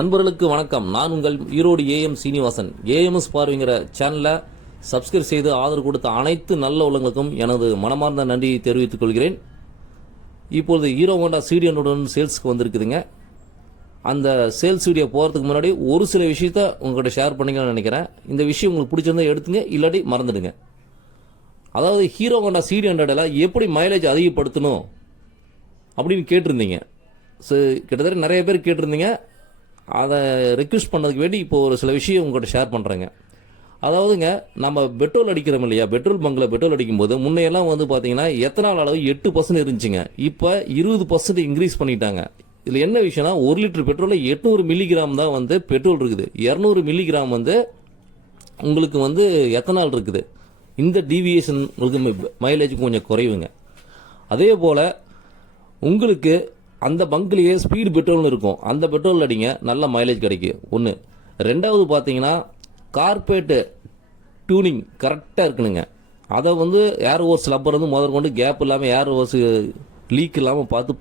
நண்பர்களுக்கு வணக்கம். நான் உங்கள் ஈரோடு ஏஎம் சீனிவாசன். ஏஎம்எஸ் பார்வைங்கிற சேனலை சப்ஸ்கிரைப் செய்து ஆதரவு கொடுத்த அனைத்து நல்ல உள்ளங்களுக்கும் எனது மனமார்ந்த நன்றியை தெரிவித்துக் கொள்கிறேன். இப்பொழுது ஹீரோ ஹோண்டா CD100 சேல்ஸுக்கு வந்திருக்குதுங்க. அந்த சேல்ஸ் வீடியோ போகிறதுக்கு முன்னாடி ஒரு சில விஷயத்த உங்கள்கிட்ட ஷேர் பண்ணிக்கலாம்னு நினைக்கிறேன். இந்த விஷயம் உங்களுக்கு பிடிச்சிருந்தா எடுத்துங்க, இல்லாட்டி மறந்துடுங்க. அதாவது ஹீரோ ஹோண்டா CD100 எப்படி மைலேஜ் அதிகப்படுத்தணும் அப்படின்னு கேட்டிருந்தீங்க. ஸோ கிட்டத்தட்ட நிறைய பேர் கேட்டிருந்தீங்க. அதை ரெக்வஸ்ட் பண்ணதுக்கு வேண்டி இப்போ ஒரு சில விஷயம் உங்கள்கிட்ட ஷேர் பண்ணுறேங்க. அதாவதுங்க, நம்ம பெட்ரோல் அடிக்கிறோம் இல்லையா, பெட்ரோல் பங்கில் பெட்ரோல் அடிக்கும்போது முன்னையெல்லாம் பார்த்தீங்கன்னா எத்தனால் அளவு 8% இருந்துச்சுங்க. இப்போ 20% இன்க்ரீஸ் பண்ணிட்டாங்க. இதில் என்ன விஷயம்னா, 1 லிட்டர் பெட்ரோலில் 800 மில்லிகிராம் தான் பெட்ரோல் இருக்குது. 200 மில்லிகிராம் உங்களுக்கு எத்தனால் இருக்குது. இந்த டீவியேஷன் உங்களுக்கு மைலேஜ் கொஞ்சம் குறைவுங்க. அதே போல் உங்களுக்கு அந்த பங்க்லேயே ஸ்பீடு பெட்ரோல்னு இருக்கும். அந்த பெட்ரோல் அடிங்க, நல்ல மைலேஜ் கிடைக்கும். ஒன்று. ரெண்டாவது பார்த்தீங்கன்னா, கார்பரேட் டியூனிங் கரெக்டாக இருக்கணுங்க. அதை ஏர் ஹோஸ் லப்பர் முதற்கொண்டு கேப் இல்லாமல் ஏர் ஹோஸ் லீக் இல்லாமல் பார்த்து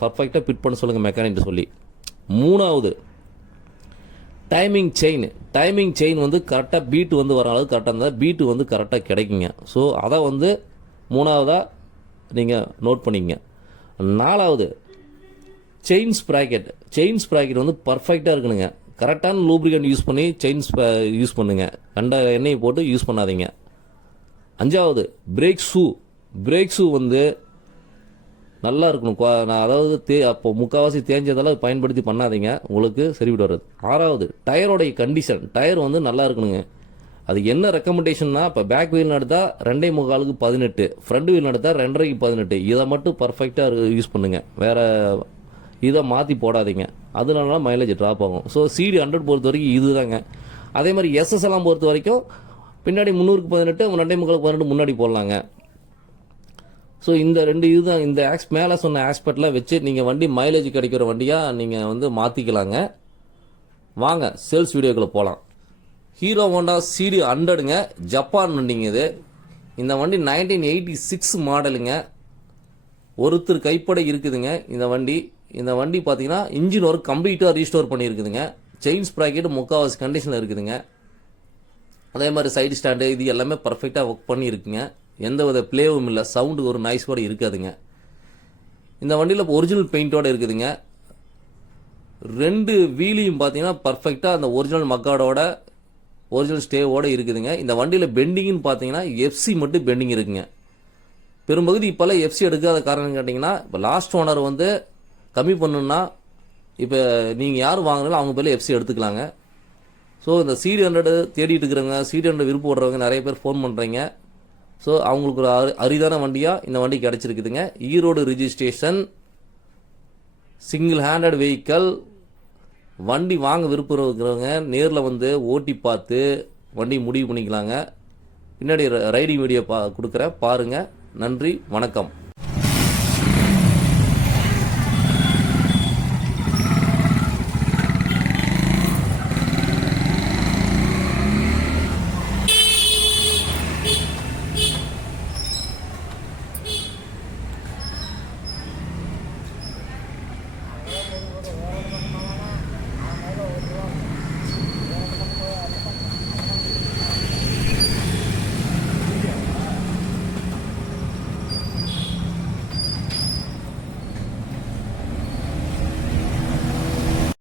பர்ஃபெக்டாக ஃபிட் பண்ண சொல்லுங்கள் மெக்கானிக் சொல்லி. மூணாவது, டைமிங் செயின் கரெக்டாக பீட்டு வர அளவுக்கு கரெக்டாக இருந்தால் பீட்டு கரெக்டாக கிடைக்குங்க. ஸோ அதை மூணாவதாக நீங்கள் நோட் பண்ணிக்கங்க. நாலாவது, செயின் ஸ்ப்ராக்கெட் பர்ஃபெக்டாக இருக்கணுங்க. கரெக்டான லூப்ரிகன்ட் யூஸ் பண்ணி யூஸ் பண்ணுங்க. கண்ட எண்ணெயை போட்டு யூஸ் பண்ணாதீங்க. அஞ்சாவது, பிரேக் ஷூ நல்லா இருக்கணும். அதாவது அப்போ முக்கால்வாசி தேஞ்சதெல்லாம் பயன்படுத்தி பண்ணாதீங்க, உங்களுக்கு சரிவிட்டு வர்றது. ஆறாவது, டயரோடைய கண்டிஷன். டயர் நல்லா இருக்கணுங்க. அது என்ன ரெக்கமெண்டேஷன்னா, இப்போ பேக் வீல் நடத்தால் 2.25க்கு 18, ஃப்ரண்ட் வீல் நடத்தால் 2.5க்கு 18. இதை மட்டும் பர்ஃபெக்டாக யூஸ் பண்ணுங்கள். வேறு இதை மாற்றி போடாதீங்க, அதனால மைலேஜ் ட்ராப் ஆகும். ஸோ CD100 பொறுத்த வரைக்கும் இது தாங்க. அதே மாதிரி SS எல்லாம் பொறுத்த வரைக்கும் பின்னாடி 300க்கு 18, 2.25க்கு 18 முன்னாடி போடலாங்க. ஸோ இந்த ரெண்டு இதுதான், இந்த மேலே சொன்ன ஆஸ்பெக்ட்லாம் வச்சு நீங்கள் வண்டி மைலேஜ் கிடைக்கிற வண்டியாக நீங்கள் மாற்றிக்கலாங்க. வாங்க சேல்ஸ் வீடியோக்குள்ளே போகலாம். ஹீரோ ஹோண்டா CD100ங்க, ஜப்பான் வண்டிங்க இது. இந்த வண்டி 1986 மாடலுங்க. ஒருத்தர் கைப்பட இருக்குதுங்க இந்த வண்டி பார்த்தீங்கன்னா இன்ஜின் ஒர்க் கம்ப்ளீட்டாக ரீஸ்டோர் பண்ணியிருக்குதுங்க. செயின் ஸ்ப்ராக்கெட் முக்கால்வாசி கண்டிஷனில் இருக்குதுங்க. அதே மாதிரி சைடு ஸ்டாண்டு இது எல்லாமே பர்ஃபெக்டாக ஒர்க் பண்ணியிருக்குங்க. எந்த வித பிளேவும் இல்லை, சவுண்டுக்கு ஒரு நாய்ஸ் கூட இருக்காதுங்க. இந்த வண்டியில் இப்போ ஒரிஜினல் பெயிண்டோடு இருக்குதுங்க. 2 வீலையும் பார்த்தீங்கன்னா பர்ஃபெக்டாக அந்த ஒரிஜினல் மக்காடோட ஒரிஜினல் ஸ்டேவோடு இருக்குதுங்க. இந்த வண்டியில் பெண்டிங்னு பார்த்தீங்கன்னா FC மட்டும் பெண்டிங் இருக்குங்க. பெரும்பகுதி இப்போல்லாம் FC எடுக்காத காரணம் கேட்டிங்கன்னா, இப்போ லாஸ்ட் ஓனர் கம்மி பண்ணுன்னா இப்போ நீங்கள் யார் வாங்கினாலும் அவங்க பேரில் FC எடுத்துக்கலாங்க. ஸோ இந்த CD100 தேடிட்டு இருக்கிறவங்க, CD100 விருப்பம் போடுறவங்க நிறைய பேர் ஃபோன் பண்ணுறீங்க. ஸோ அவங்களுக்கு ஒரு அரிதான வண்டியாக இந்த வண்டி கிடச்சிருக்குதுங்க. Erode registration, single handed vehicle. வண்டி வாங்க விருப்பம் இருக்கிறவங்க நேரில் ஓட்டி பார்த்து வண்டி முடிவு பண்ணிக்கலாங்க. பின்னாடி ரைடிங் வீடியோ கொடுக்குறேன், பாருங்கள். நன்றி, வணக்கம்.